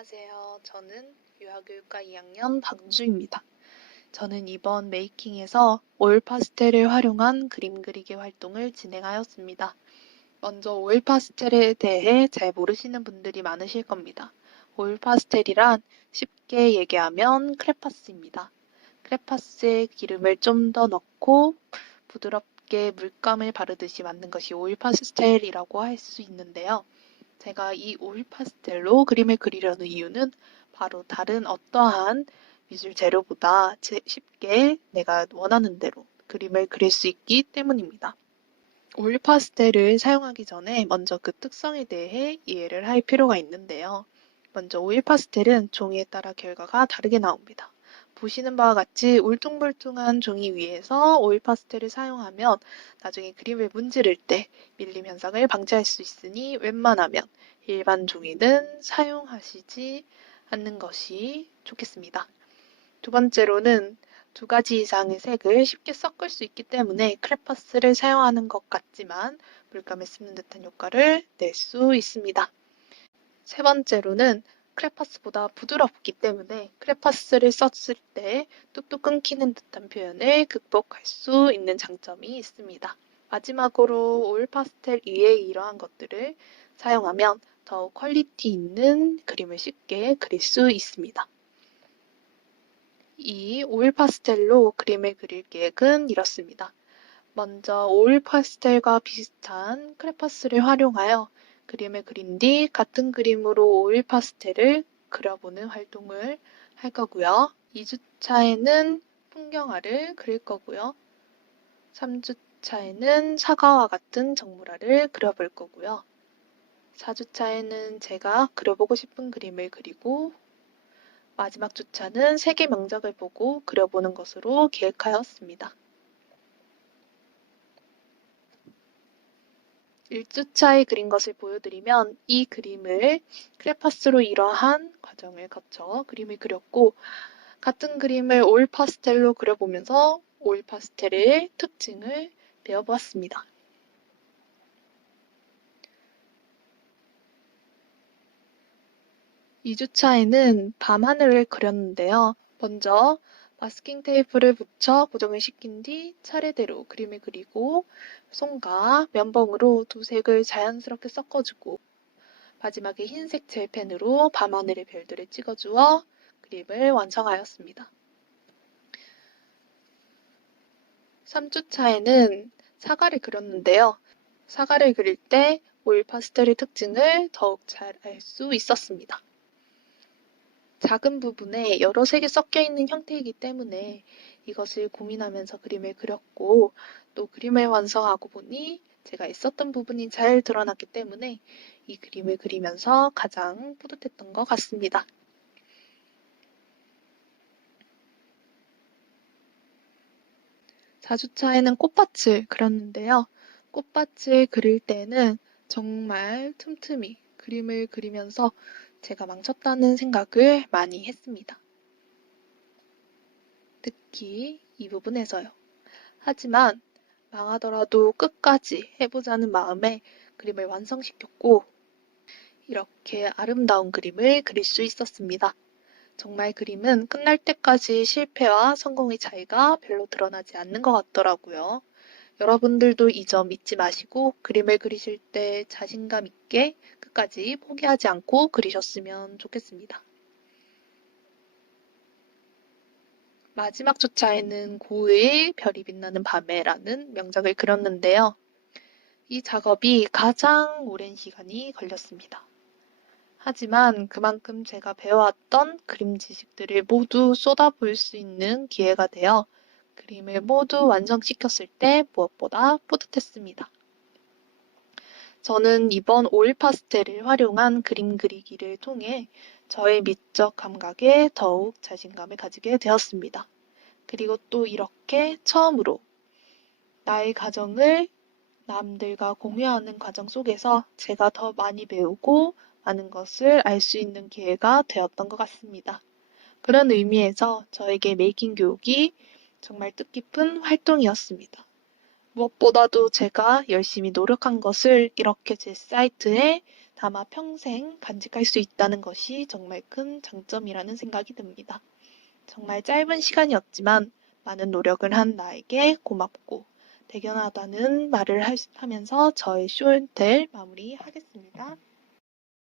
안녕하세요. 저는 유아교육과 2학년 박주입니다. 저는 이번 메이킹에서 오일 파스텔을 활용한 그림 그리기 활동을 진행하였습니다. 먼저 오일 파스텔에 대해 잘 모르시는 분들이 많으실 겁니다. 오일 파스텔이란 쉽게 얘기하면 크레파스입니다. 크레파스에 기름을 좀 더 넣고 부드럽게 물감을 바르듯이 만든 것이 오일 파스텔이라고 할 수 있는데요. 제가 이 오일 파스텔로 그림을 그리려는 이유는 바로 다른 어떠한 미술 재료보다 쉽게 내가 원하는 대로 그림을 그릴 수 있기 때문입니다. 오일 파스텔을 사용하기 전에 먼저 그 특성에 대해 이해를 할 필요가 있는데요. 먼저 오일 파스텔은 종이에 따라 결과가 다르게 나옵니다. 보시는 바와 같이 울퉁불퉁한 종이 위에서 오일 파스텔을 사용하면 나중에 그림을 문지를 때 밀림 현상을 방지할 수 있으니 웬만하면 일반 종이는 사용하시지 않는 것이 좋겠습니다. 두 번째로는 두 가지 이상의 색을 쉽게 섞을 수 있기 때문에 크레파스를 사용하는 것 같지만 물감에 스는 듯한 효과를 낼 수 있습니다. 세 번째로는 크레파스보다 부드럽기 때문에 크레파스를 썼을 때 뚝뚝 끊기는 듯한 표현을 극복할 수 있는 장점이 있습니다. 마지막으로 오일 파스텔 이외의 이러한 것들을 사용하면 더욱 퀄리티 있는 그림을 쉽게 그릴 수 있습니다. 이 오일 파스텔로 그림을 그릴 계획은 이렇습니다. 먼저 오일 파스텔과 비슷한 크레파스를 활용하여 그림을 그린 뒤 같은 그림으로 오일 파스텔을 그려보는 활동을 할 거고요. 2주차에는 풍경화를 그릴 거고요. 3주차에는 사과와 같은 정물화를 그려볼 거고요. 4주차에는 제가 그려보고 싶은 그림을 그리고 마지막 주차는 세계 명작을 보고 그려보는 것으로 계획하였습니다. 1주차에 그린 것을 보여드리면 이 그림을 크레파스로 이러한 과정을 거쳐 그림을 그렸고 같은 그림을 오일 파스텔로 그려보면서 오일 파스텔의 특징을 배워보았습니다. 2주차에는 밤하늘을 그렸는데요. 먼저 마스킹 테이프를 붙여 고정을 시킨 뒤 차례대로 그림을 그리고 손과 면봉으로 두 색을 자연스럽게 섞어주고 마지막에 흰색 젤펜으로 밤하늘의 별들을 찍어주어 그림을 완성하였습니다. 3주차에는 사과를 그렸는데요. 사과를 그릴 때 오일 파스텔의 특징을 더욱 잘 알 수 있었습니다. 작은 부분에 여러 색이 섞여 있는 형태이기 때문에 이것을 고민하면서 그림을 그렸고 또 그림을 완성하고 보니 제가 있었던 부분이 잘 드러났기 때문에 이 그림을 그리면서 가장 뿌듯했던 것 같습니다. (4주차에는) 꽃밭을 그렸는데요. 꽃밭을 그릴 때는 정말 틈틈이 그림을 그리면서 제가 망쳤다는 생각을 많이 했습니다. 특히 이 부분에서요. 하지만 망하더라도 끝까지 해보자는 마음에 그림을 완성시켰고 이렇게 아름다운 그림을 그릴 수 있었습니다. 정말 그림은 끝날 때까지 실패와 성공의 차이가 별로 드러나지 않는 것 같더라고요. 여러분들도 이 점 잊지 마시고 그림을 그리실 때 자신감 있게 끝까지 포기하지 않고 그리셨으면 좋겠습니다. 마지막 주차에는 고의 별이 빛나는 밤에라는 명작을 그렸는데요. 이 작업이 가장 오랜 시간이 걸렸습니다. 하지만 그만큼 제가 배워왔던 그림 지식들을 모두 쏟아부을 수 있는 기회가 되어 그림을 모두 완성시켰을 때 무엇보다 뿌듯했습니다. 저는 이번 오일 파스텔을 활용한 그림 그리기를 통해 저의 미적 감각에 더욱 자신감을 가지게 되었습니다. 그리고 또 이렇게 처음으로 나의 과정을 남들과 공유하는 과정 속에서 제가 더 많이 배우고 많은 것을 알 수 있는 기회가 되었던 것 같습니다. 그런 의미에서 저에게 메이킹 교육이 정말 뜻깊은 활동이었습니다. 무엇보다도 제가 열심히 노력한 것을 이렇게 제 사이트에 아마 평생 간직할 수 있다는 것이 정말 큰 장점이라는 생각이 듭니다. 정말 짧은 시간이었지만 많은 노력을 한 나에게 고맙고 대견하다는 말을 하면서 저의 쇼인텔 마무리하겠습니다.